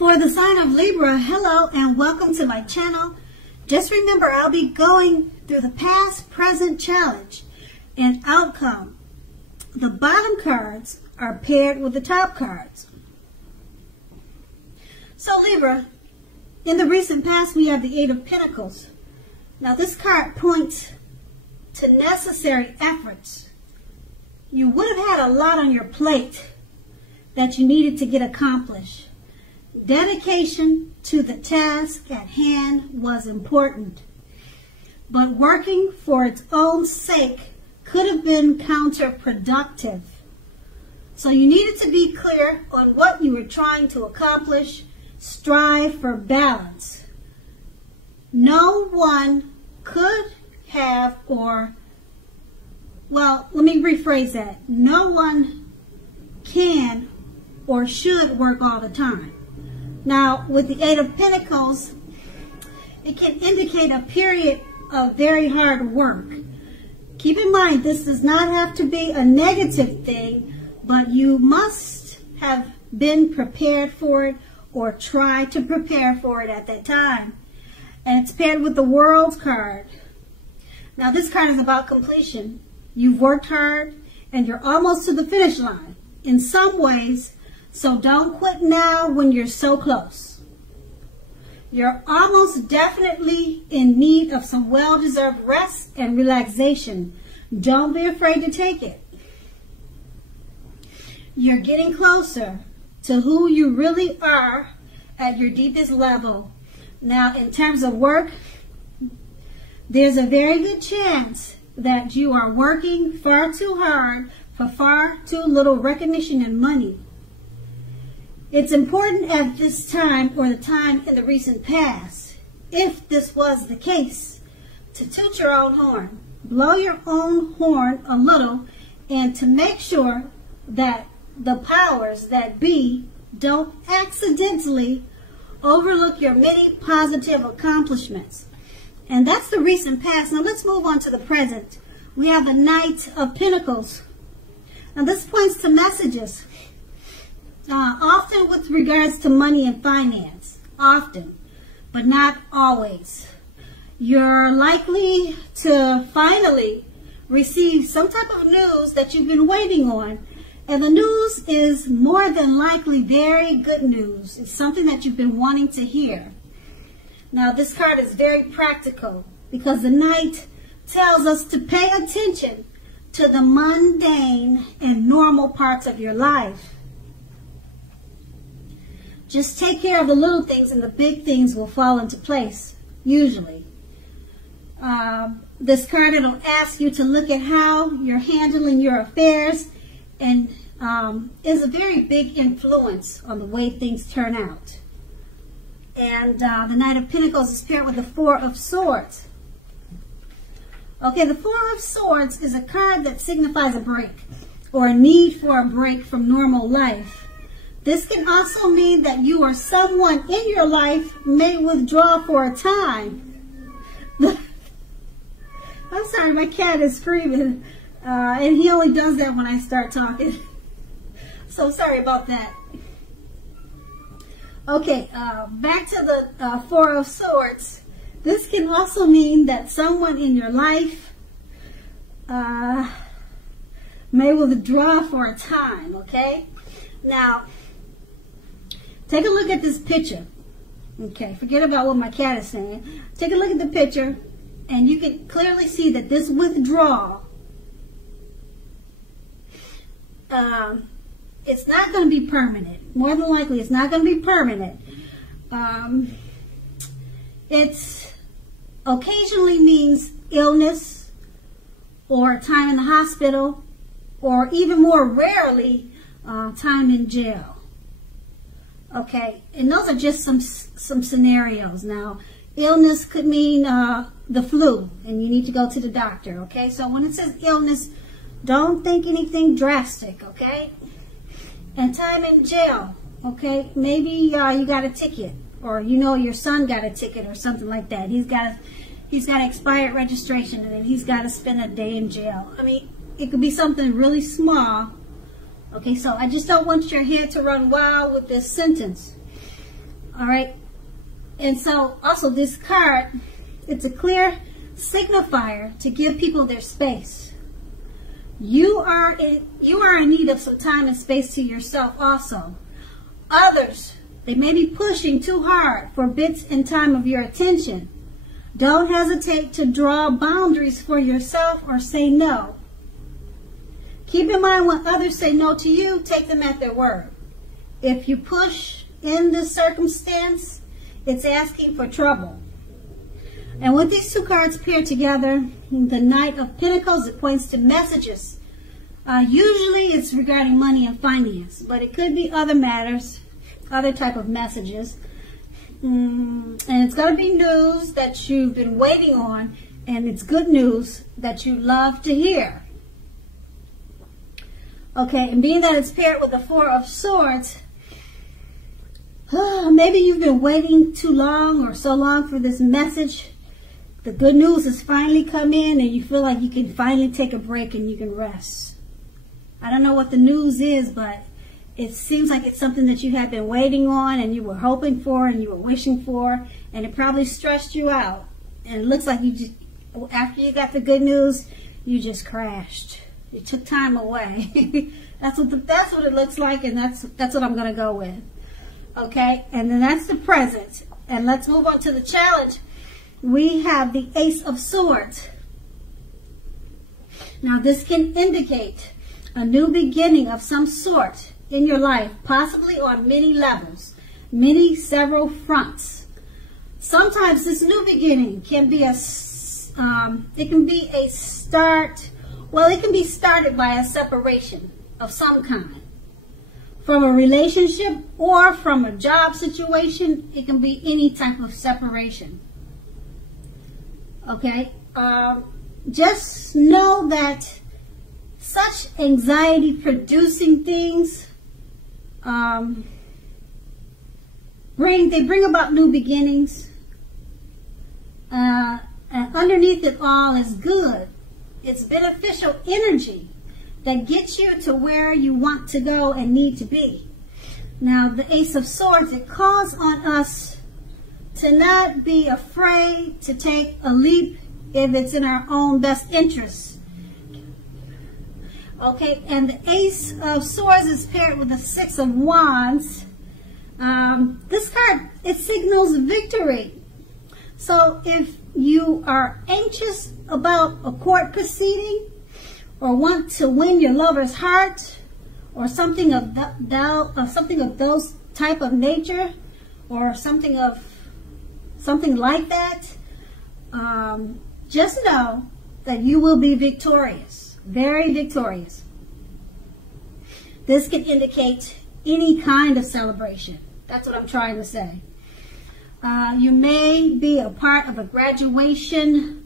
For the sign of Libra, hello and welcome to my channel. Just remember, I'll be going through the past, present, challenge, and outcome. The bottom cards are paired with the top cards. So Libra, in the recent past we have the Eight of Pentacles. Now this card points to necessary efforts. You would have had a lot on your plate that you needed to get accomplished. Dedication to the task at hand was important, but working for its own sake could have been counterproductive. So you needed to be clear on what you were trying to accomplish. Strive for balance. No one could have, or, well, let me rephrase that. No one can or should work all the time. Now, with the Eight of Pentacles, it can indicate a period of very hard work. Keep in mind, this does not have to be a negative thing, but you must have been prepared for it or try to prepare for it at that time. And it's paired with the World card. Now, this card is about completion. You've worked hard and you're almost to the finish line in some ways. So don't quit now when you're so close. You're almost definitely in need of some well-deserved rest and relaxation. Don't be afraid to take it. You're getting closer to who you really are at your deepest level. Now, in terms of work, there's a very good chance that you are working far too hard for far too little recognition and money. It's important at this time, or the time in the recent past, if this was the case, to toot your own horn, blow your own horn a little, and to make sure that the powers that be don't accidentally overlook your many positive accomplishments. And that's the recent past. Now let's move on to the present. We have the Knight of Pentacles. Now this points to messages. Often with regards to money and finance. Often, but not always. You're likely to finally receive some type of news that you've been waiting on. And the news is more than likely very good news. It's something that you've been wanting to hear. Now this card is very practical because the Knight tells us to pay attention to the mundane and normal parts of your life. Just take care of the little things and the big things will fall into place, usually. This card, it'll ask you to look at how you're handling your affairs and is a very big influence on the way things turn out. And the Knight of Pentacles is paired with the Four of Swords. Okay, the Four of Swords is a card that signifies a break or a need for a break from normal life. This can also mean that you or someone in your life may withdraw for a time. I'm sorry, my cat is screaming, and he only does that when I start talking. So sorry about that. Okay, back to the Four of Swords. This can also mean that someone in your life may withdraw for a time, okay? Now, take a look at this picture. Okay, forget about what my cat is saying. Take a look at the picture, and you can clearly see that this withdrawal, it's not going to be permanent. More than likely, it's not going to be permanent. It's occasionally means illness or time in the hospital, or even more rarely, time in jail. Okay, and those are just some scenarios. Now, illness could mean the flu, and you need to go to the doctor, okay? So when it says illness, don't think anything drastic, okay? And time in jail, okay? Maybe you got a ticket, or you know your son got a ticket or something like that. He's got expired registration, and then he's got to spend a day in jail. I mean, it could be something really small. Okay, so I just don't want your head to run wild with this sentence. All right. And so also this card, it's a clear signifier to give people their space. You are in need of some time and space to yourself also. Others, they may be pushing too hard for bits and time of your attention. Don't hesitate to draw boundaries for yourself or say no. Keep in mind when others say no to you, take them at their word. If you push in this circumstance, it's asking for trouble. And with these two cards paired together, the Knight of Pentacles, it points to messages. Usually it's regarding money and finance, but it could be other matters, other type of messages. And it's going to be news that you've been waiting on, and it's good news that you love to hear. Okay, and being that it's paired with the Four of Swords, maybe you've been waiting too long or so long for this message. The good news has finally come in, and you feel like you can finally take a break and you can rest. I don't know what the news is, but it seems like it's something that you had been waiting on and you were hoping for and you were wishing for, and it probably stressed you out. And it looks like you just, after you got the good news, you just crashed. You took time away. that's what it looks like, and that's what I'm going to go with. Okay, and then that's the present. And let's move on to the challenge. We have the Ace of Swords. Now this can indicate a new beginning of some sort in your life, possibly on many levels, several fronts. Sometimes this new beginning can be a start. Well, it can be started by a separation of some kind. From a relationship or from a job situation, it can be any type of separation. Okay? Just know that such anxiety-producing things, they bring about new beginnings. And underneath it all is good. It's beneficial energy that gets you to where you want to go and need to be. Now, the Ace of Swords, it calls on us to not be afraid to take a leap if it's in our own best interests. Okay, and the Ace of Swords is paired with the Six of Wands. This card, it signals victory. So if you are anxious about a court proceeding or want to win your lover's heart or something of those type of nature or something like that, just know that you will be victorious, very victorious. This can indicate any kind of celebration. That's what I'm trying to say. You may be a part of a graduation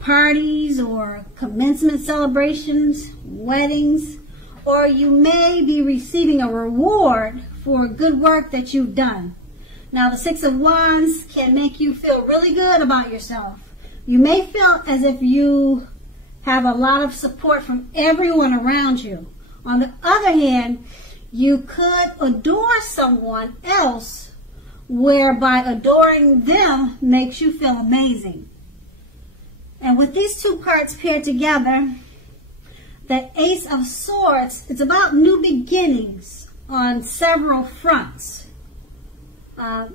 parties or commencement celebrations, weddings, or you may be receiving a reward for good work that you've done. Now, the Six of Wands can make you feel really good about yourself. You may feel as if you have a lot of support from everyone around you. On the other hand, you could adore someone else, whereby adoring them makes you feel amazing. And with these two cards paired together, the Ace of Swords, it's about new beginnings on several fronts.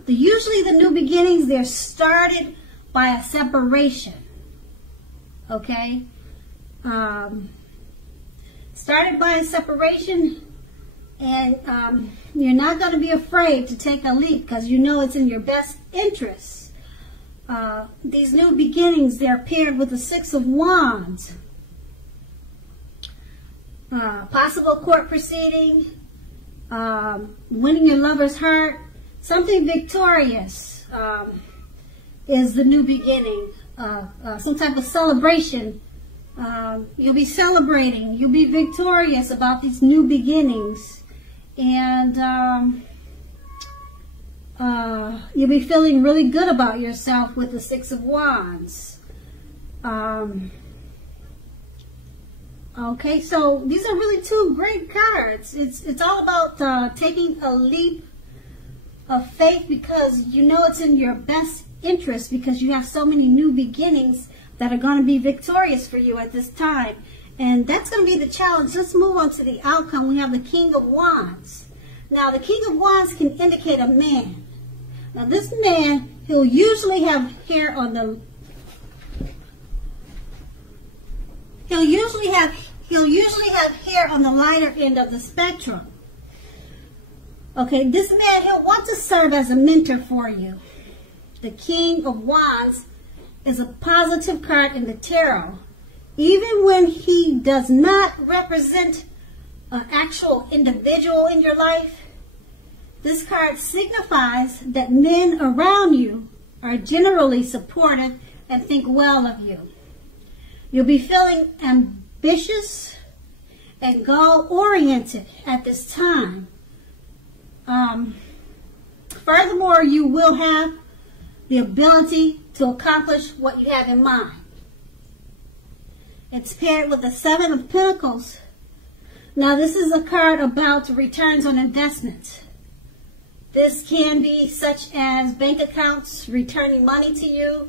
Usually the new beginnings, they're started by a separation. Okay? Started by a separation, and you're not going to be afraid to take a leap because you know it's in your best interest. These new beginnings, they're paired with the Six of Wands. Possible court proceeding, winning your lover's heart, something victorious is the new beginning. Some type of celebration. You'll be celebrating. You'll be victorious about these new beginnings. And you'll be feeling really good about yourself with the Six of Wands. Okay, so these are really two great cards. It's all about taking a leap of faith because you know it's in your best interest, because you have so many new beginnings that are going to be victorious for you at this time. And that's going to be the challenge. Let's move on to the outcome. We have the King of Wands. Now, the King of Wands can indicate a man. Now, this man, he'll usually have hair on the... He'll usually have hair on the lighter end of the spectrum. Okay, this man, he'll want to serve as a mentor for you. The King of Wands is a positive card in the tarot. Even when he does not represent an actual individual in your life, this card signifies that men around you are generally supportive and think well of you. You'll be feeling ambitious and goal-oriented at this time. Furthermore, you will have the ability to accomplish what you have in mind. It's paired with the Seven of Pentacles. Now, this is a card about returns on investments. This can be such as bank accounts returning money to you,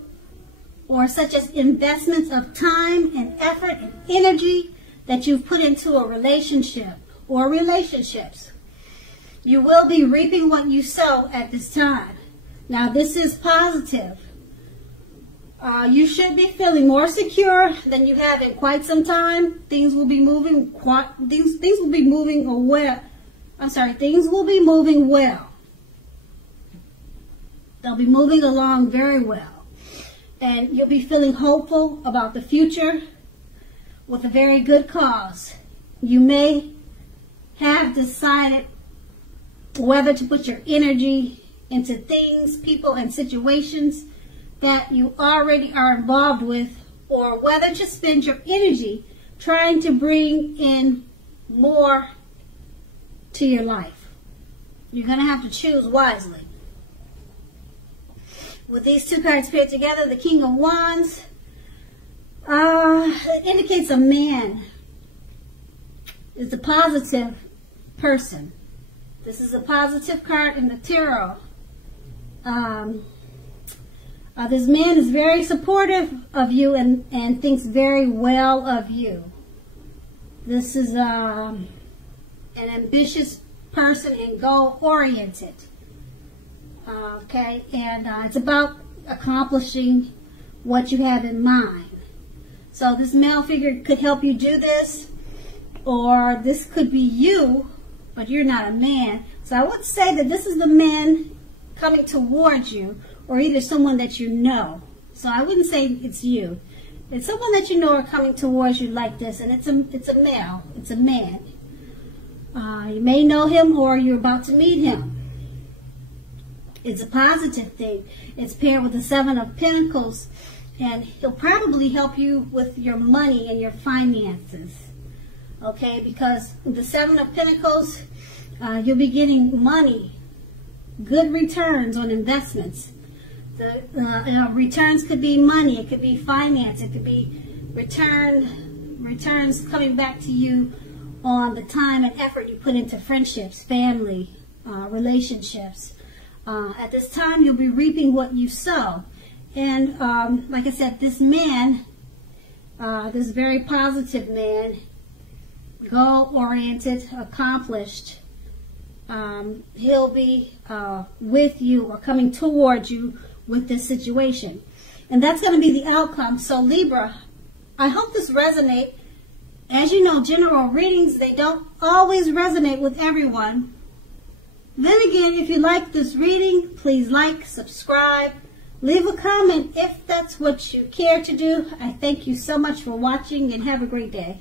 or such as investments of time and effort and energy that you've put into a relationship or relationships. You will be reaping what you sow at this time. Now, this is positive. You should be feeling more secure than you have in quite some time. Things will be moving things will be moving well. Things will be moving well. They'll be moving along very well. And you'll be feeling hopeful about the future with a very good cause. You may have decided whether to put your energy into things, people, and situations that you already are involved with, or whether to spend your energy trying to bring in more to your life. You're going to have to choose wisely. With these two cards paired together, the King of Wands, it indicates a man. It's a positive person. This is a positive card in the tarot. This man is very supportive of you and thinks very well of you. This is an ambitious person and goal-oriented. Okay, and it's about accomplishing what you have in mind. So this male figure could help you do this, or this could be you, but you're not a man. So I would say that this is the man coming towards you, or either someone that you know. So I wouldn't say it's you. It's someone that you know are coming towards you like this, and it's a male. It's a man. You may know him, or you're about to meet him. It's a positive thing. It's paired with the Seven of Pentacles, and he'll probably help you with your money and your finances. Okay, because the Seven of Pentacles, you'll be getting money, good returns on investments. The returns could be money, it could be finance, it could be returns coming back to you on the time and effort you put into friendships, family, relationships. At this time, you'll be reaping what you sow. And like I said, this man, this very positive man, goal-oriented, accomplished, he'll be with you or coming towards you with this situation. And that's going to be the outcome. So Libra, I hope this resonates. As you know, general readings, they don't always resonate with everyone. Then again, if you like this reading, please like, subscribe, leave a comment if that's what you care to do. I thank you so much for watching, and have a great day.